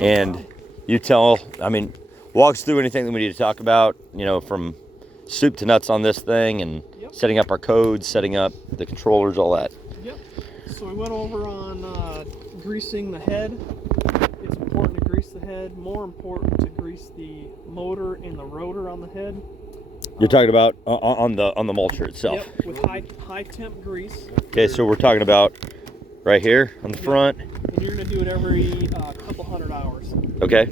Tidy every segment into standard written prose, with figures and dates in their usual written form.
and you tell, I mean, walk us through anything that we need to talk about, you know, from soup to nuts on this thing, and setting up our codes, setting up the controllers, all that. Yep. So we went over on greasing the head. It's important to grease the head. More important to grease the motor and the rotor on the head. You're talking about on the mulcher itself. Yep, with high temp grease. Okay, so we're talking about right here on the front. And you're going to do it every couple hundred hours. Okay.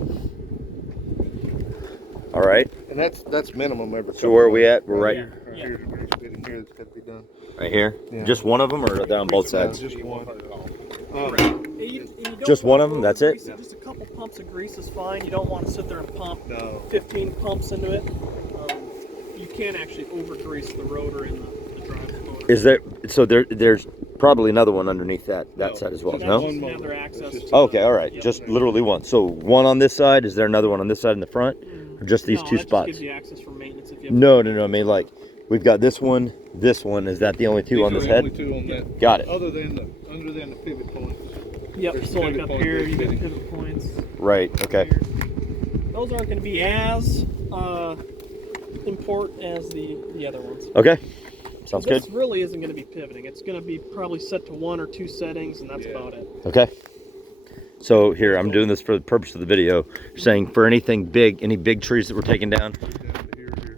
All right. And that's minimum every. So where are we at? We're right here. Here's fitting here that's got to be done. Right here. Yeah. Just one of them, or down both sides? Just one. Just one of them. That's it. Just a couple pumps of grease is fine. You don't want to sit there and pump 15 pumps into it. You can actually over grease the rotor and the drive motor. Is there? So there's probably another one underneath that side as well. No. Another access. Okay. All right. Just literally one. So one on this side. Is there another one on this side in the front? Or just these two spots? Just gives you access for maintenance if you have No. I mean, like, we've got this one. This one. Is that the only two on this head? Only two on that. Got it. Other than the pivot points. Yep. So like up here, you get pivot points. Right. Okay. Here. Those aren't going to be as important as the other ones. Okay. Sounds good. This really isn't going to be pivoting. It's going to be probably set to 1 or 2 settings, and that's about it. Okay. So here, I'm doing this for the purpose of the video. You're saying for anything big, any big trees that we're taking down,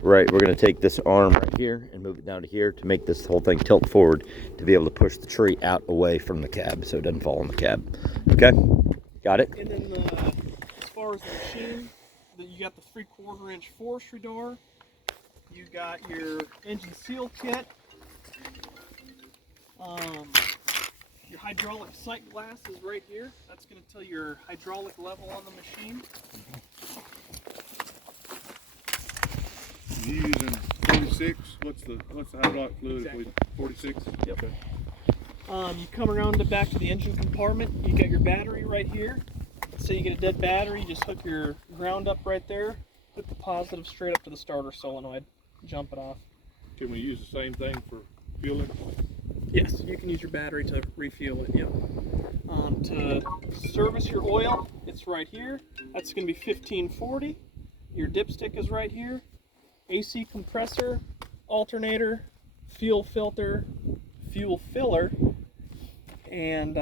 right, we're going to take this arm right here and move it down to here to make this whole thing tilt forward to be able to push the tree out away from the cab so it doesn't fall on the cab. Okay. Got it. And then as far as the machine, you got the 3/4 inch forestry door. You got your engine seal kit. Your hydraulic sight glass is right here. That's going to tell your hydraulic level on the machine. You using 46? What's the hydraulic fluid? Exactly. 46. Yep. You come around the back to the engine compartment. You got your battery right here. So you get a dead battery. You just hook your ground up right there. Hook the positive straight up to the starter solenoid. Jump it off. Can we use the same thing for fueling? Yes, you can use your battery to refuel it. Yep. To service your oil, it's right here. That's going to be 1540. Your dipstick is right here. AC compressor, alternator, fuel filter, fuel filler, and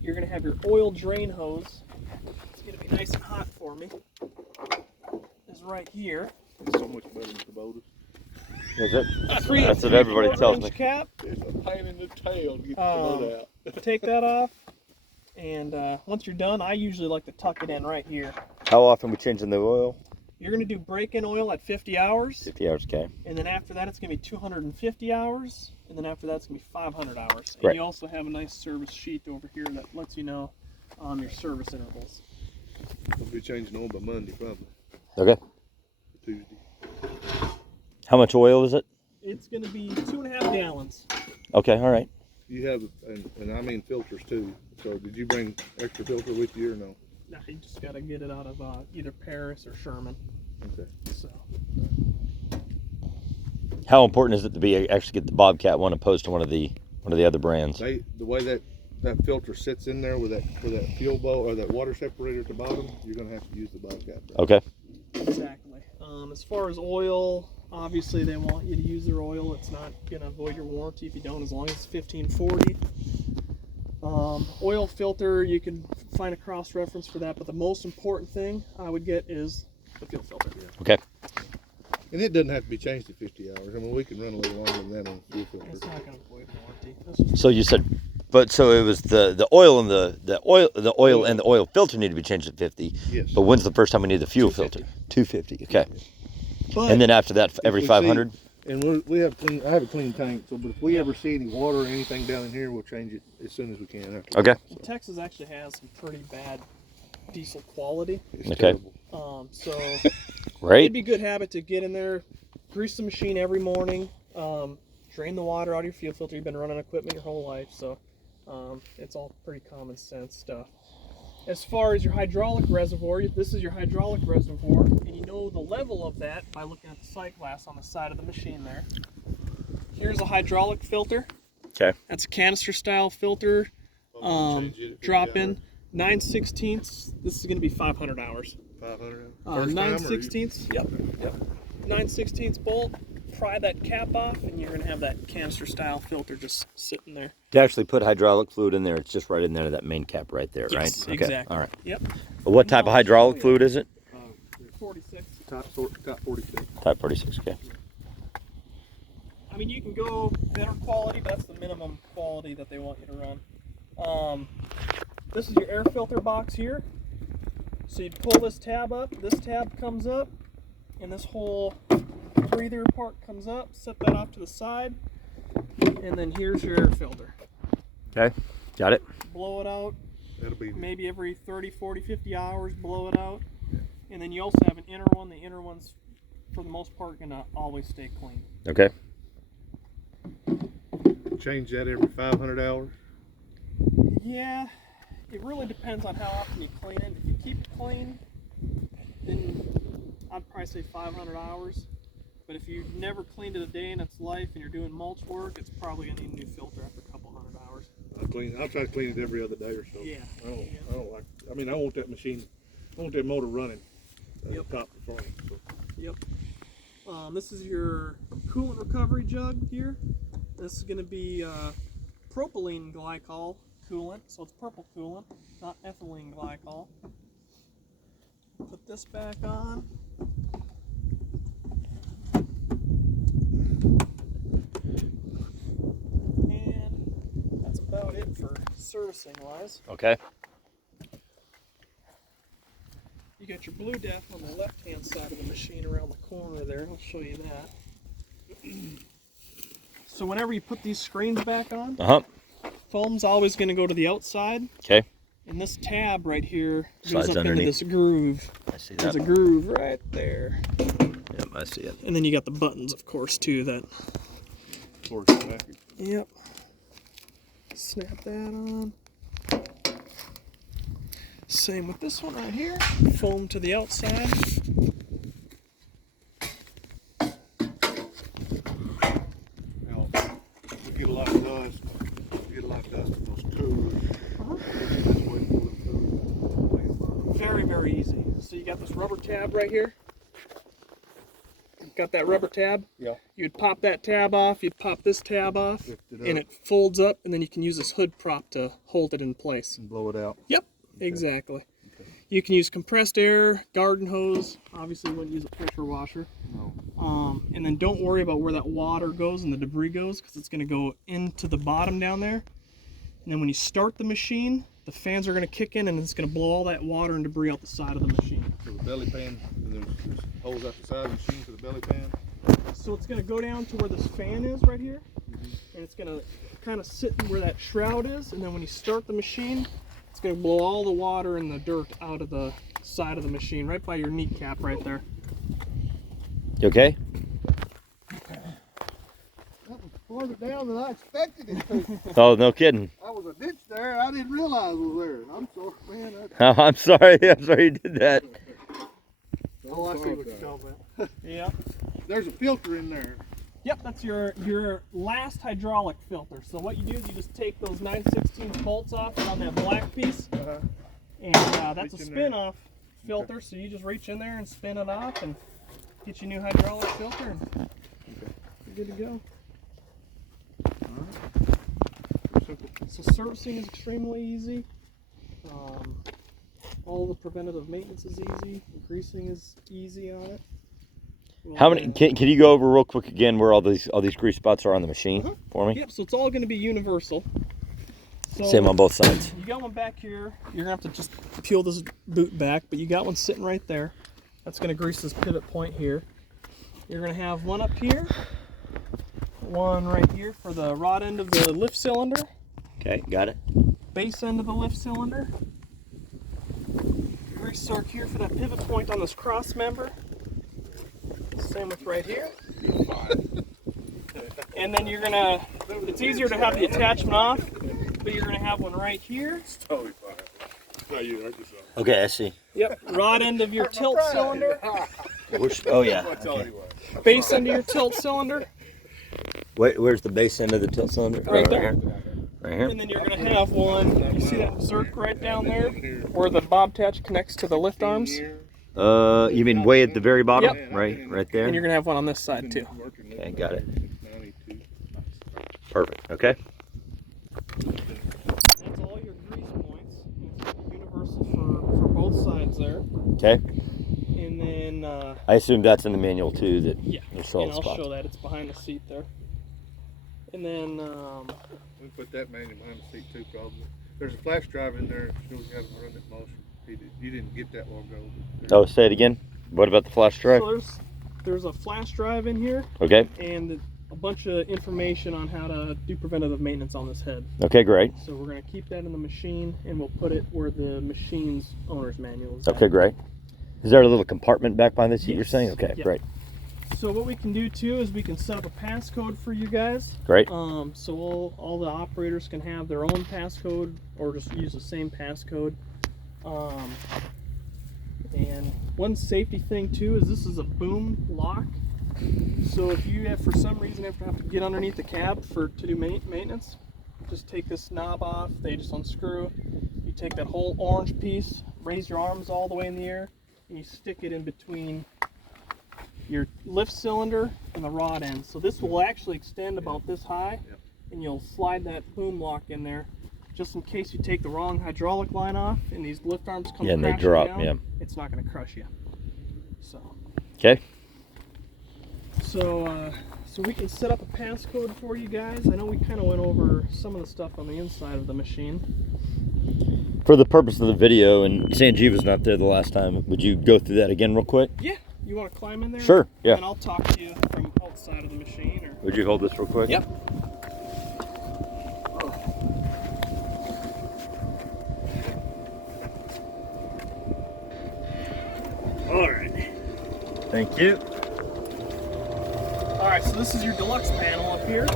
you're going to have your oil drain hose. It's going to be nice and hot for me. Is right here. It's so much better than Kubota. Is it? That's what everybody tells me. Cap. It's a pain in the tail to get the Kubota out. Take that off, and once you're done, I usually like to tuck it in right here. How often we changing the oil? You're going to do break-in oil at 50 hours. 50 hours, okay. And then after that, it's going to be 250 hours. And then after that, it's going to be 500 hours. Right. And you also have a nice service sheet over here that lets you know your service intervals. We'll be changing oil by Monday, probably. Okay. Tuesday. How much oil is it? It's going to be 2.5 gallons. Okay, all right. You have, and I mean filters too. So did you bring extra filter with you or no? No, you just got to get it out of either Paris or Sherman. Okay. So. How important is it to be actually get the Bobcat one opposed to one of the other brands? The way that filter sits in there with that fuel bowl or that water separator at the bottom, you're gonna have to use the Bobcat. Okay. Exactly. As far as oil, obviously they want you to use their oil. It's not gonna void your warranty if you don't, as long as it's 1540. Oil filter, you can find a cross-reference for that, but the most important thing I would get is the fuel filter. Okay. And it doesn't have to be changed at 50 hours. I mean, we can run a little longer than that on fuel filter. It's not going to void warranty. So you said, but so it was the oil and the oil and the oil filter need to be changed at 50. Yes. But when's the first time we need the fuel filter? 250. Okay. But and then after that, every 500. And I have a clean tank. So, but if we ever see any water or anything down in here, we'll change it as soon as we can. Okay. Well, Texas actually has some pretty bad diesel quality. It's okay. Terrible. So right. It'd be a good habit to get in there, grease the machine every morning, drain the water out of your fuel filter. You've been running equipment your whole life, so it's all pretty common sense stuff. As far as your hydraulic reservoir, this is your hydraulic reservoir, and you know the level of that by looking at the sight glass on the side of the machine there. Here's a hydraulic filter. Okay. That's a canister style filter. Drop in. 9/16. This is going to be 500 hours. 500. 9/16. Yep. 9/16 bolt. Pry that cap off, and you're going to have that canister style filter just sitting there. To actually put hydraulic fluid in there, it's just right in there to that main cap right there, right? Yes, Okay. exactly. All right. Yep. Well, what type of hydraulic fluid is it? 46. Top 46. Type 46. Okay. I mean, you can go better quality, but that's the minimum quality that they want you to run. This is your air filter box here. So you pull this tab up, this tab comes up, and this whole breather part comes up. Set that off to the side, and then here's your air filter. Okay. Got it. Blow it out. That'll be Maybe every 30, 40, 50 hours, blow it out. And then you also have an inner one. The inner one's, for the most part, going to always stay clean. Okay. change that every 500 hours. Yeah, it really depends on how often you clean it. If you keep it clean, then I'd probably say 500 hours. But if you've never cleaned it a day in its life and you're doing mulch work, it's probably gonna need a new filter after a couple hundred hours. I'll try to clean it every other day or so. Yeah. I don't like. I mean, I want that machine. I want that motor running. Yep. Top performance. So. Yep. This is your coolant recovery jug here. This is going to be propylene glycol coolant, so it's purple coolant, not ethylene glycol. Put this back on. And that's about it for servicing wise. Okay. You got your blue def on the left hand side of the machine around the corner there. I'll show you that. So whenever you put these screens back on, foam's always going to go to the outside. Okay. And this tab right here Slides goes up underneath. into this groove. I see There's that. a groove right there. Yep, I see it. And then you got the buttons, of course, too. That. Yep. Snap that on. Same with this one right here. Foam to the outside. Now, we get a lot of dust. We get a lot of dust with those tools. Very, very easy. So you got this rubber tab right here. Got that rubber tab? Yeah. You'd pop that tab off, you'd pop this tab off, Lift it and up. it folds up, and then you can use this hood prop to hold it in place. And blow it out. Yep, exactly. You can use compressed air, garden hose. Obviously, you wouldn't use a pressure washer. No. And then don't worry about where that water goes and the debris goes, because it's going to go into the bottom down there. And then when you start the machine, the fans are going to kick in, and it's going to blow all that water and debris out the side of the machine. So the belly pan, and there's holes out the side of the machine for the belly pan. So it's going to go down to where this fan is right here, and it's going to kind of sit where that shroud is, and then when you start the machine, it's going to blow all the water and the dirt out of the side of the machine, right by your kneecap right there. You okay? That was farther down than I expected it to. Oh, no kidding. I was a ditch there. I didn't realize it was there. I'm sorry, man. Oh, I'm sorry. I'm sorry you did that. Oh, I see what you're talking about. Yep. There's a filter in there. Yep, that's your last hydraulic filter. So what you do is you just take those 9/16 bolts off on that black piece, and that's a Reach in spin-off filter. So you just reach in there and spin it off and get your new hydraulic filter, and you're good to go. So servicing is extremely easy. All the preventative maintenance is easy. Greasing is easy on it. How many? Can you go over real quick again where all these grease spots are on the machine for me? Yep. So it's all going to be universal. So Same on both sides. you got one back here. You're gonna have to just peel this boot back, but you got one sitting right there. That's gonna grease this pivot point here. You're gonna have one up here, one right here for the rod end of the lift cylinder, Okay, got it. base end of the lift cylinder. Grease zerk here for that pivot point on this cross member. Same with right here. And then you're gonna, it's easier to have the attachment off, but you're gonna have one right here. It's totally fine. No, you hurt yourself. Okay, I see. Yep, rod end of your tilt cylinder, Oh yeah. Okay. base end of your tilt cylinder. Where's the base end of the tilt cylinder? Right there. Right here? And then you're going to have one, you see that zerk right down there where the bobcat connects to the lift arms? You mean way at the very bottom? Yep. Right there? And you're going to have one on this side too. Okay, got it. Perfect, okay. That's all your grease points. It's universal for both sides there. Okay. And then... I assume that's in the manual too, that yeah, there's solid and I'll spots. show that. It's behind the seat there. And then... we put that manual behind the seat too, probably. There's a flash drive in there that shows you how to run that motion. You didn't get that long ago. Oh, say it again. What about the flash drive? So there's a flash drive in here. Okay. And a bunch of information on how to do preventative maintenance on this head. Okay, great. So we're going to keep that in the machine, and we'll put it where the machine's owner's manual is. Okay, great. Is there a little compartment back behind the seat, Yes. you're saying? Okay, Yep. great. So what we can do too is we can set up a passcode for you guys. Great. So all the operators can have their own passcode or just use the same passcode. And one safety thing too is this is a boom lock. So if you have, for some reason, have to get underneath the cab to do maintenance, just take this knob off. They just unscrew. You take that whole orange piece, raise your arms all the way in the air, and you stick it in between your lift cylinder and the rod end. So this will actually extend about this high, and you'll slide that boom lock in there, just in case you take the wrong hydraulic line off and these lift arms come and they crashing drop, down, it's not going to crush you. So. Okay. So we can set up a passcode for you guys. I know we kind of went over some of the stuff on the inside of the machine. For the purpose of the video, and Sanjeev was not there the last time, would you go through that again real quick? Yeah. You want to climb in there? Sure, yeah. And I'll talk to you from outside of the machine. Or... Would you hold this real quick? Yep. All right. Thank you. All right, so this is your deluxe panel up here.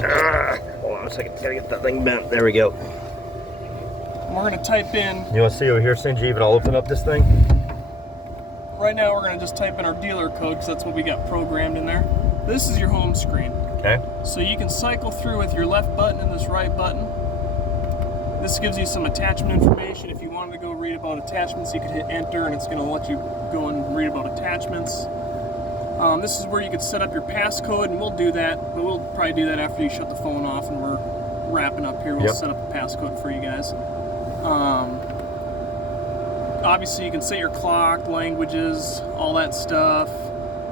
Hold on a second, gotta get that thing bent. There we go. And we're gonna type in, You want to see over here, Sanjeev, and I'll open up this thing? right now we're gonna just type in our dealer code because that's what we got programmed in there. This is your home screen. Okay. So you can cycle through with your left button and this right button. This gives you some attachment information. If you wanted to go read about attachments, you could hit enter and it's gonna let you go and read about attachments. This is where you could set up your passcode, and we'll do that, but we'll probably do that after you shut the phone off and we're wrapping up here. We'll set up a passcode for you guys. Obviously you can set your clock, languages, all that stuff.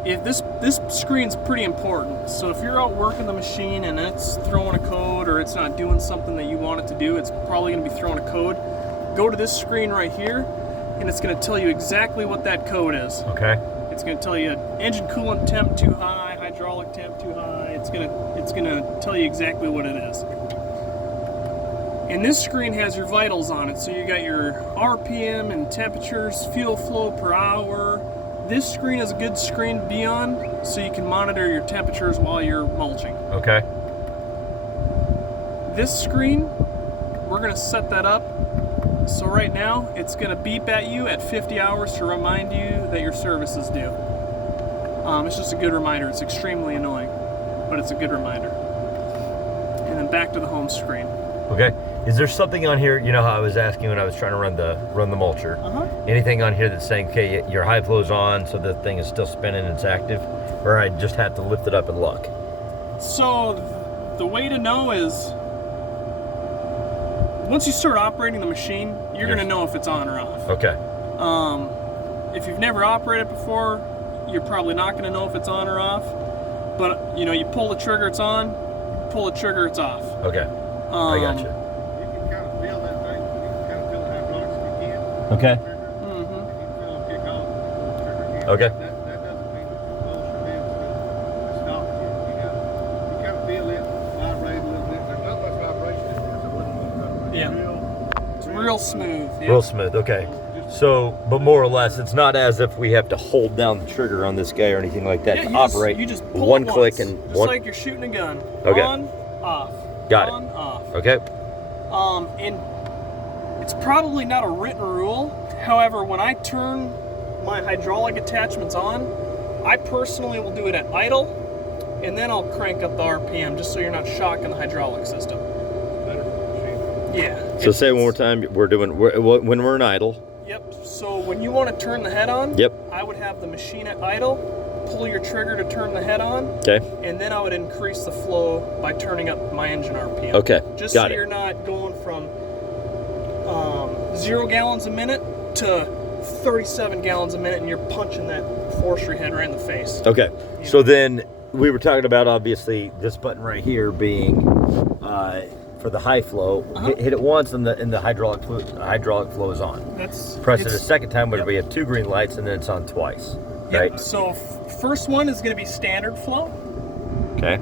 If this screen's pretty important, so if you're out working the machine and it's throwing a code or it's not doing something that you want it to do, it's probably going to be throwing a code. Go to this screen right here, and it's going to tell you exactly what that code is. Okay. It's going to tell you engine coolant temp too high, hydraulic temp too high. It's going to tell you exactly what it is. And this screen has your vitals on it, so you got your RPM and temperatures, fuel flow per hour. This screen is a good screen to be on, so you can monitor your temperatures while you're mulching. Okay. This screen, we're going to set that up. So right now, it's going to beep at you at 50 hours to remind you that your service is due. It's just a good reminder. It's extremely annoying, but it's a good reminder. And then back to the home screen. Okay. Is there something on here, you know how I was asking when I was trying to run the mulcher? Anything on here that's saying, okay, your high flow's on, so the thing is still spinning and it's active? Or I just have to lift it up and look? So the way to know is, once you start operating the machine, you're going to know if it's on or off. Okay. If you've never operated before, you're probably not going to know if it's on or off. But, you pull the trigger, it's on. You pull the trigger, it's off. Okay. I got you. You can kind of feel that thing. You can kind of feel the hydraulics kick in. Okay. You can feel them kick off. Trigger again. Okay. That doesn't mean that the motion is stopped yet. You kind of feel it vibrate a little bit. There's not much vibration in there, so it wouldn't. Yeah. It's real smooth. Yeah. Real smooth. Okay. So, but more or less, it's not as if we have to hold down the trigger on this guy or anything like that to operate. You just pull one it click once, and just one. like you're shooting a gun. Okay. On, off. Got it. On, off. Okay. And it's probably not a written rule. However, when I turn my hydraulic attachments on, I personally will do it at idle, and then I'll crank up the RPM just so you're not shocking the hydraulic system. Better for the machine. Yeah. So say it one more time. When we're in idle. Yep. So when you want to turn the head on, yep, I would have the machine at idle, pull your trigger to turn the head on. Okay. And then I would increase the flow by turning up my engine RPM. Okay. Just Got so it. you're not going from 0 gallons a minute to 37 gallons a minute, and you're punching that forestry head right in the face. Okay. So then we were talking about obviously this button right here being for the high flow. Hit it once, and the hydraulic flow is on. Press it a second time, but we have 2 green lights, and then it's on twice. Right. Yep. So first one is going to be standard flow. Okay.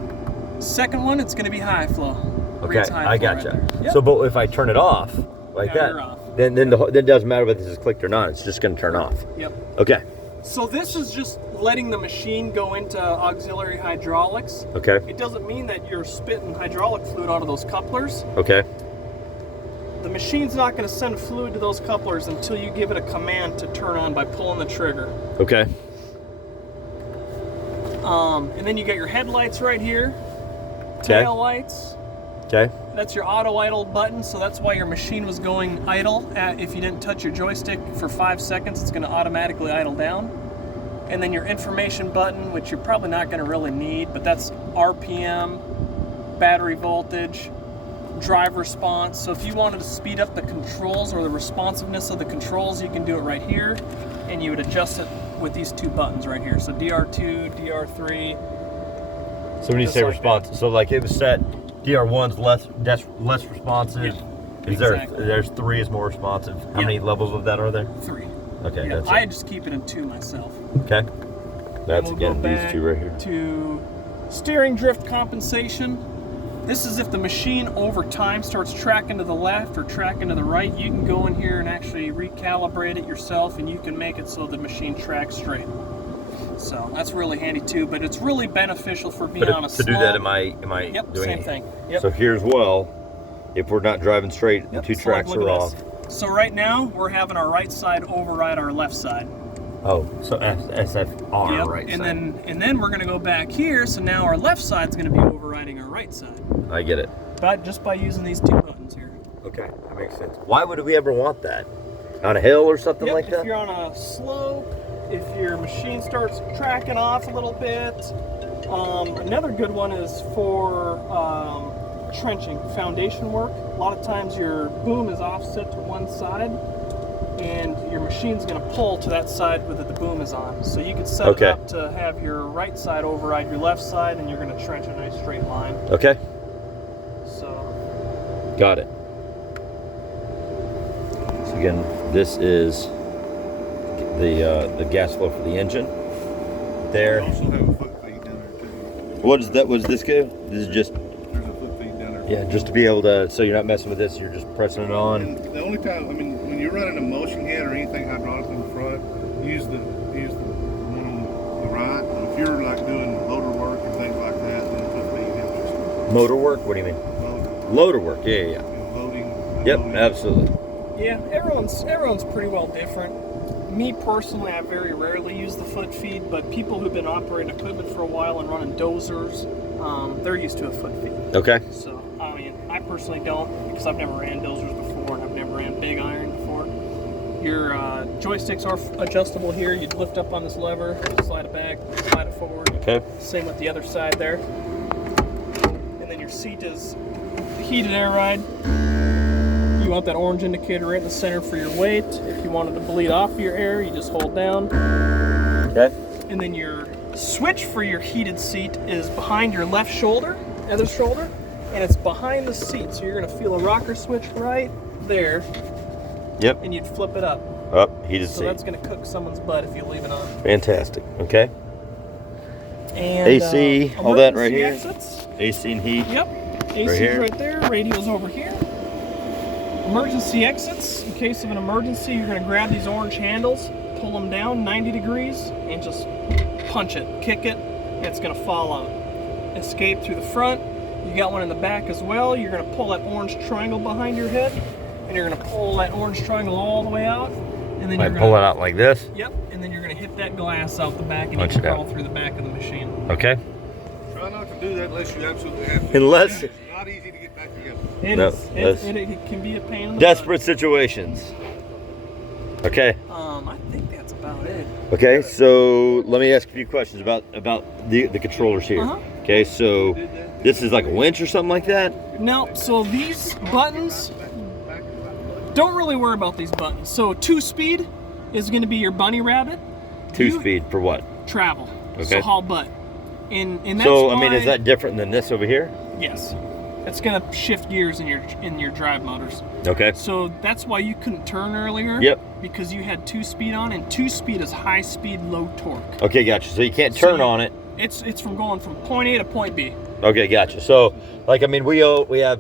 Second one, it's going to be high flow. Okay. I gotcha. Right yep. So, but if I turn it off like that, then it doesn't matter whether this is clicked or not. It's just going to turn off. Yep. Okay. So this is just letting the machine go into auxiliary hydraulics. Okay. It doesn't mean that you're spitting hydraulic fluid out of those couplers. Okay. The machine's not going to send fluid to those couplers until you give it a command to turn on by pulling the trigger. Okay. And then you got your headlights right here. Tail lights. Okay. That's your auto idle button, so that's why your machine was going idle. If you didn't touch your joystick for 5 seconds, it's going to automatically idle down. And then your information button, which you're probably not going to really need, but that's RPM, battery voltage, drive response. So if you wanted to speed up the controls or the responsiveness of the controls, you can do it right here, and you would adjust it with these 2 buttons right here. So DR2, DR3. So when you say response, so like it was set, DR1's less responsive. Yeah, Is there's 3 is more responsive. How many levels of that are there? 3. Okay, that's I just keep it in 2 myself. Okay. That's We'll again go these 2 right here. To steering drift compensation. This is if the machine over time starts tracking to the left or tracking to the right, you can go in here and actually recalibrate it yourself, and you can make it so the machine tracks straight. So that's really handy too, but it's really beneficial for being on a slope. To do that, am I yep, doing same it? thing. Yep. So here's if we're not driving straight, the 2 tracks are off. So right now we're having our right side override our left side. Oh, so SFR yep. right and side. And then we're going to go back here, so now our left side's going to be overriding our right side. I get it. But just by using these 2 buttons here. Okay, that makes sense. Why would we ever want that? On a hill or something like that? If you're on a slope, if your machine starts tracking off a little bit. Another good one is for trenching, foundation work. A lot of times your boom is offset to one side, and your machine's going to pull to that side that the boom is on. So you could set it up to have your right side override your left side, and you're going to trench a nice straight line. Okay. So. Got it. So again, this is the gas flow for the engine. There. We also have a foot feed down there too. What is that? What does this go? This is just. There's a foot feed down there. Yeah, just to be able to, so you're not messing with this. You're just pressing it on. And the only time, I mean, when you're running a motion head or anything hydraulic in the front, use the one on the right. And if you're like doing motor work and things like that, then the foot feed helps. Motor work? What do you mean? Loader work. Yeah. You know, loading. Yep, absolutely. Yeah, everyone's pretty well different. Me personally, I very rarely use the foot feed, but people who've been operating equipment for a while and running dozers, they're used to a foot feed. Okay. So, I mean, I personally don't, because I've never ran dozers before and I've never ran big iron before. Your joysticks are adjustable here. You'd lift up on this lever, slide it back, slide it forward. Okay. Same with the other side there. And then your seat is heated air ride. You want that orange indicator right in the center for your weight. If you wanted to bleed off your air, you just hold down. Okay. And then your switch for your heated seat is behind your left shoulder, other shoulder, and it's behind the seat. So you're gonna feel a rocker switch right there. Yep. And you'd flip it up. Up, heated seat. So that's gonna cook someone's butt if you leave it on. Fantastic. Okay. And AC, all that right here. Exits. AC and heat. Yep. AC's right there. Radio's over here. Emergency exits. In case of an emergency, you're going to grab these orange handles, pull them down 90 degrees, and just punch it, kick it, and it's going to fall out. Escape through the front. You got one in the back as well. You're going to pull that orange triangle behind your head, and you're going to pull that orange triangle all the way out. And then you're going pull it out like this? Yep. And then you're going to hit that glass out the back, and Punch you can it out. crawl through the back of the machine. Okay. Try not to do that unless you absolutely have to. Unless. It's not easy to get back together. It No, is. that's- It can be a pain in the Desperate situations. Okay. butt. I think that's about it. Okay, so let me ask a few questions about the controllers here. Uh-huh. Okay, so this is like a winch or something like that? Now, so these buttons, don't really worry about these buttons. So 2-speed is going to be your bunny rabbit. 2-speed for what? Travel. Okay. So haul butt. And that's So, I mean, why- is that different than this over here? Yes. It's going to shift gears in your drive motors. Okay. So that's why you couldn't turn earlier. Yep. Because you had 2-speed on, and 2-speed is high speed, low torque. Okay, gotcha. So you can't So turn on it. It's from going from point A to point B. Okay, gotcha. So, like, I mean, we have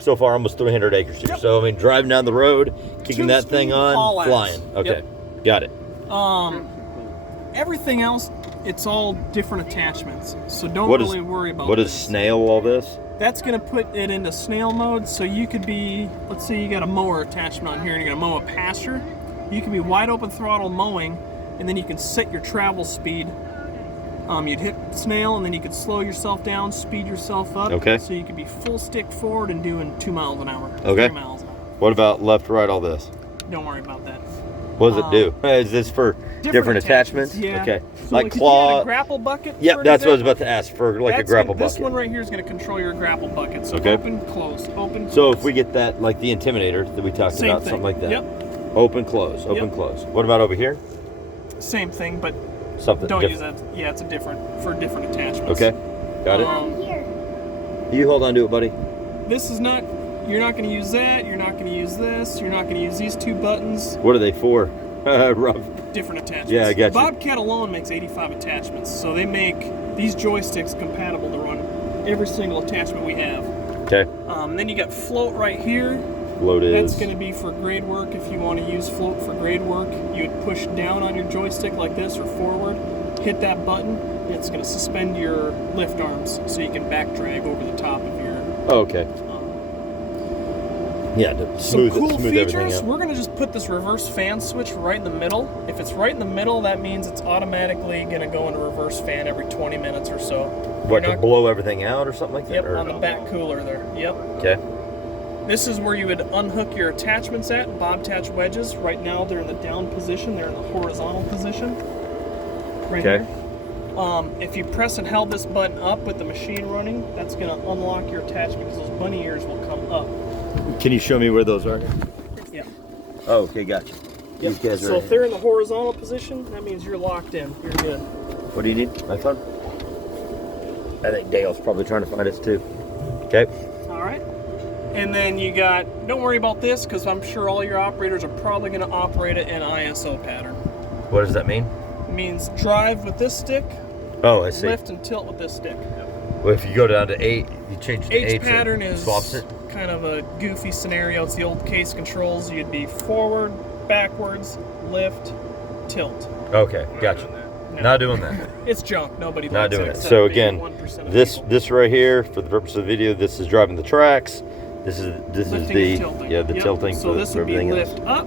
so far almost 300 acres here. Yep. So, I mean, driving down the road, kicking that thing 2-speed on, haul ass. flying. Okay, Yep. got it. Everything else, it's all different attachments. So don't What really is worry about what is this. snail all this? That's gonna put it into snail mode. So you could be, let's say you got a mower attachment on here and you're gonna mow a pasture. You can be wide open throttle mowing, and then you can set your travel speed. You'd hit snail, and then you could slow yourself down, speed yourself up. Okay. So you could be full stick forward and doing 2 miles an hour. Okay. 3 miles an hour. What about left, right, all this? Don't worry about that. What does it do? Is this for different attachments? Yeah. Okay. So Like if you claw. had a grapple bucket. Yep, for that's what I was example, about to ask for, like a that's grapple This bucket. one right here is going to control your grapple bucket. So Okay. open, close, open, So close. if we get that, like the Intimidator that we talked Same about, thing. something like that. Yep. Open, close, open, Yep. close. What about over here? Same thing, but Something don't use different. that. Yeah, it's for different attachments. Okay, got it. You hold on to it, buddy. This is not. You're not going to use that. You're not going to use this. You're not going to use these 2 buttons. What are they for? Rough. Different attachments. Yeah, I got you. Bobcat alone makes 85 attachments, so they make these joysticks compatible to run every single attachment we have. Okay. Then you got float right here. Float is. That's going to be for grade work. If you want to use float for grade work, you would push down on your joystick like this or forward, hit that button, and it's going to suspend your lift arms so you can back drag over the top of your. Oh, okay. Yeah, to Some smooth cool it, smooth everything features. out. We're going to just put this reverse fan switch right in the middle. If it's right in the middle, that means it's automatically going to go into reverse fan every 20 minutes or so. What, You're to not- blow everything out or something like that? Yep, or? on the back cooler there. Yep. Okay. This is where you would unhook your attachments at, Bobcat wedges. Right now they're in the down position, they're in the horizontal position. Right Okay. here. If you press and held this button up with the machine running, that's going to unlock your attachment because those bunny ears will come up. Can you show me where those are? Yeah. Oh, okay, gotcha. Yep. These guys are. So if they're in the horizontal position, that means you're locked in. You're good. What do you need? My phone? I think Dale's probably trying to find us too. Okay. All right. And then you got, don't worry about this because I'm sure all your operators are probably going to operate it in ISO pattern. What does that mean? It means drive with this stick, Oh, I see. lift and tilt with this stick. Well, if you go down to 8, you change to H 8. pattern so it is swaps it. kind of a goofy scenario. It's the old case controls. You'd be forward, backwards, lift, tilt. Okay, gotcha. No. Not doing that. It's junk. Nobody Not likes doing it. it. except So maybe again, 1% of this people. right here, for the purpose of the video, this is driving the tracks. This is Lifting the and tilting. yeah the Yep. tilting So for, this for would be everything lift else. up,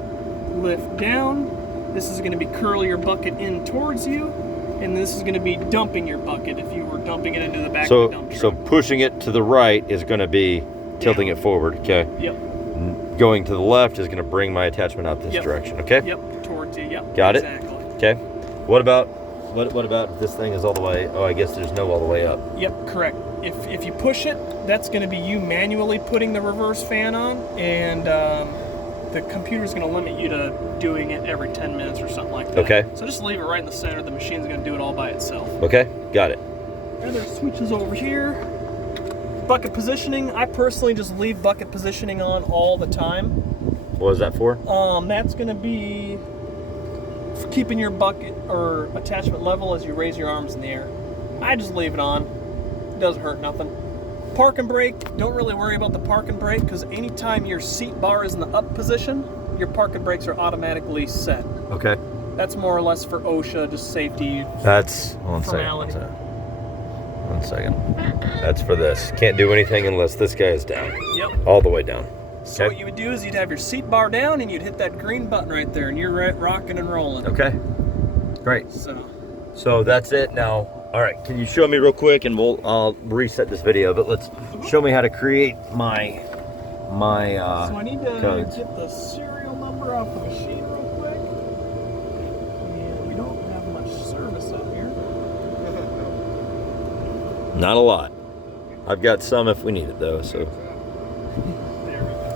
lift down. This is going to be curl your bucket in towards you, and this is going to be dumping your bucket if you were dumping it into the back of the dump So truck. pushing it to the right is going to be tilting it forward. Okay. Yep. Going to the left is going to bring my attachment out this Yep. direction. Okay. Yep. Towards you. Yep. Got it? Exactly. Okay. What about if this thing is all the way? Oh, I guess there's no all the way up. Yep, correct. If you push it, that's going to be you manually putting the reverse fan on, and the computer's going to limit you to doing it every 10 minutes or something like that. Okay. So just leave it right in the center. The machine's going to do it all by itself. Okay. Got it. And there's switches over here. Bucket positioning. I personally just leave bucket positioning on all the time. What is that for? That's going to be for keeping your bucket or attachment level as you raise your arms in the air. I just leave it on. It doesn't hurt nothing. Park and brake. Don't really worry about the park and brake because anytime your seat bar is in the up position, your park and brakes are automatically set. Okay. That's more or less for OSHA, just safety. That's one second. Formality. One second. That's for this. Can't do anything unless this guy is down. Yep. All the way down. So what you would do is you'd have your seat bar down and you'd hit that green button right there and you're rocking and rolling. Okay. Great. So that's it now. All right. Can you show me real quick and I'll reset this video, but let's show me how to create my my So I need to codes. get the serial number off the machine real quick. And we don't have much service on here. Not a lot. I've got some if we need it though. So There we go.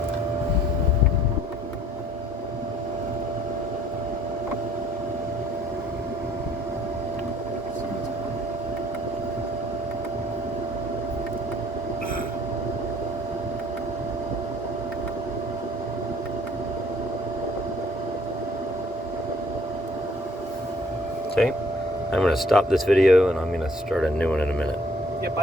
okay, I'm gonna stop this video and I'm gonna start a new one in a minute. Yep,